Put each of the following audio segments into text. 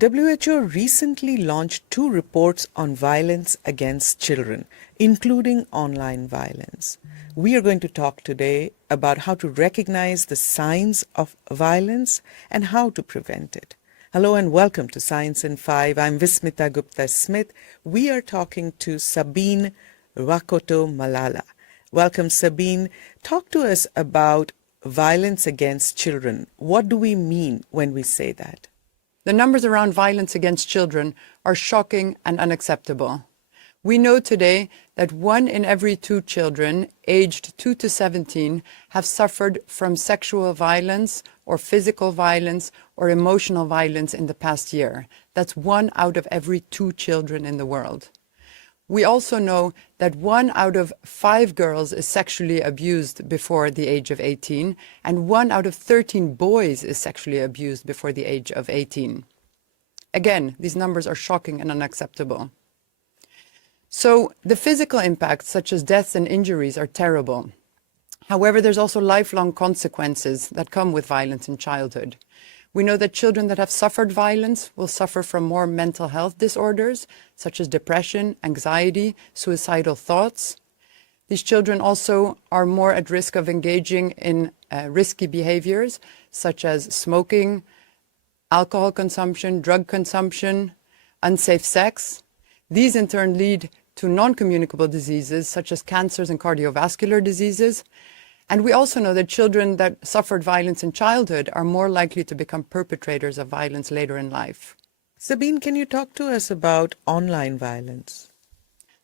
WHO recently launched 2 reports on violence against children, including online violence. We are going to talk today about how to recognize the signs of violence and how to prevent it. Hello and welcome to Science in 5. I'm Vismita Gupta-Smith. We are talking to Sabine Rakoto-Malala. Welcome, Sabine. Talk to us about violence against children. What do we mean when we say that? The numbers around violence against children are shocking and unacceptable. We know today that 1 in every 2 children aged 2 to 17 have suffered from sexual violence or physical violence or emotional violence in the past year. That's 1 out of every 2 children in the world. We also know that 1 out of 5 girls is sexually abused before the age of 18, and 1 out of 13 boys is sexually abused before the age of 18. Again, these numbers are shocking and unacceptable. So the physical impacts, such as deaths and injuries, are terrible. However, there's also lifelong consequences that come with violence in childhood. We know that children that have suffered violence will suffer from more mental health disorders, such as depression, anxiety, suicidal thoughts. These children also are more at risk of engaging in risky behaviors, such as smoking, alcohol consumption, drug consumption, unsafe sex. These in turn lead to non-communicable diseases, such as cancers and cardiovascular diseases. And we also know that children that suffered violence in childhood are more likely to become perpetrators of violence later in life. Sabine, can you talk to us about online violence?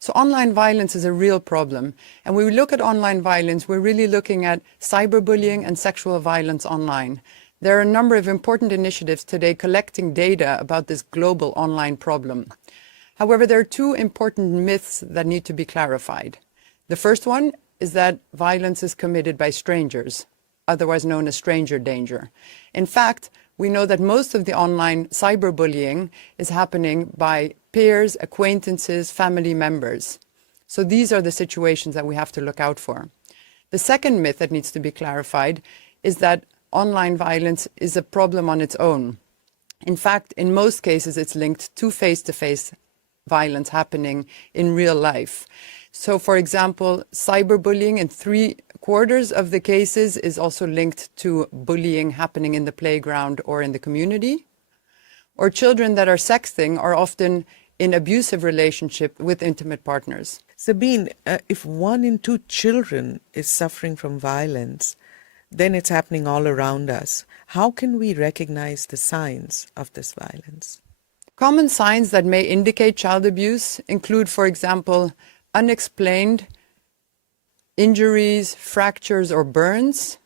So online violence is a real problem. And when we look at online violence, we're really looking at cyberbullying and sexual violence online. There are a number of important initiatives today collecting data about this global online problem. However, there are 2 important myths that need to be clarified. The first one is that violence is committed by strangers, otherwise known as stranger danger. In fact, we know that most of the online cyberbullying is happening by peers, acquaintances, family members. So these are the situations that we have to look out for. The second myth that needs to be clarified is that online violence is a problem on its own. In fact, in most cases, it's linked to face-to-face violence happening in real life. So, for example, cyberbullying in 3/4 of the cases is also linked to bullying happening in the playground or in the community. Or children that are sexting are often in abusive relationship with intimate partners. Sabine, if 1 in 2 children is suffering from violence, then it's happening all around us. How can we recognize the signs of this violence? Common signs that may indicate child abuse include, for example, unexplained injuries, fractures, or burns,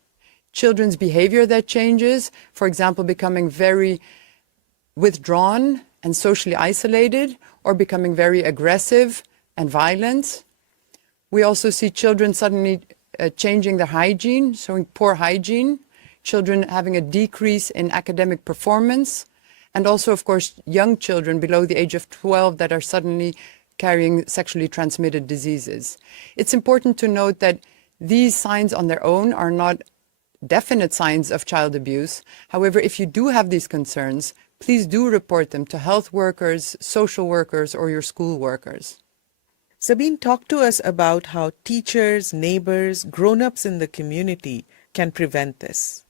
children's behavior that changes, for example, becoming very withdrawn and socially isolated, or becoming very aggressive and violent. We also see children suddenly changing their hygiene, showing poor hygiene, children having a decrease in academic performance, and also, of course, young children below the age of 12 that are suddenly carrying sexually transmitted diseases. It's important to note that these signs on their own are not definite signs of child abuse. However, if you do have these concerns, please do report them to health workers, social workers, or your school workers. Sabine, talk to us about how teachers, neighbors, grown-ups in the community can prevent this.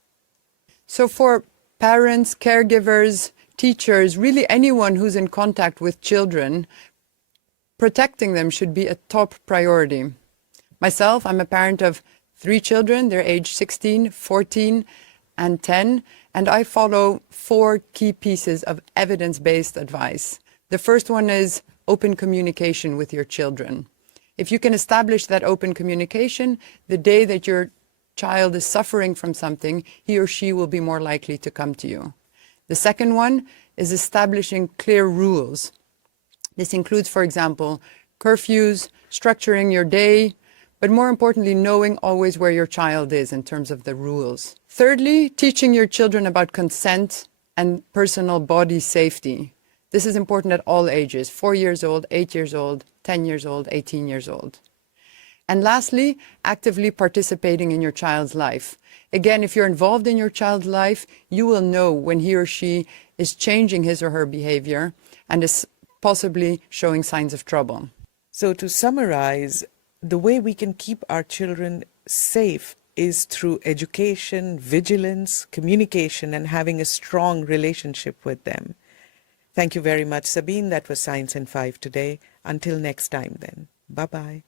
So for parents, caregivers, teachers, really anyone who's in contact with children, protecting them should be a top priority. Myself, I'm a parent of 3 children. They're aged 16, 14, and 10, and I follow 4 key pieces of evidence-based advice. The first one is open communication with your children. If you can establish that open communication, the day that your child is suffering from something, he or she will be more likely to come to you. The second one is establishing clear rules. This includes, for example, curfews, structuring your day, but more importantly, knowing always where your child is in terms of the rules. Thirdly, teaching your children about consent and personal body safety. This is important at all ages, 4 years old, 8 years old, 10 years old, 18 years old. And lastly, actively participating in your child's life. Again, if you're involved in your child's life, you will know when he or she is changing his or her behavior and is possibly showing signs of trouble. So to summarize, the way we can keep our children safe is through education, vigilance, communication, and having a strong relationship with them. Thank you very much, Sabine. That was Science in 5 today. Until next time then. Bye-bye.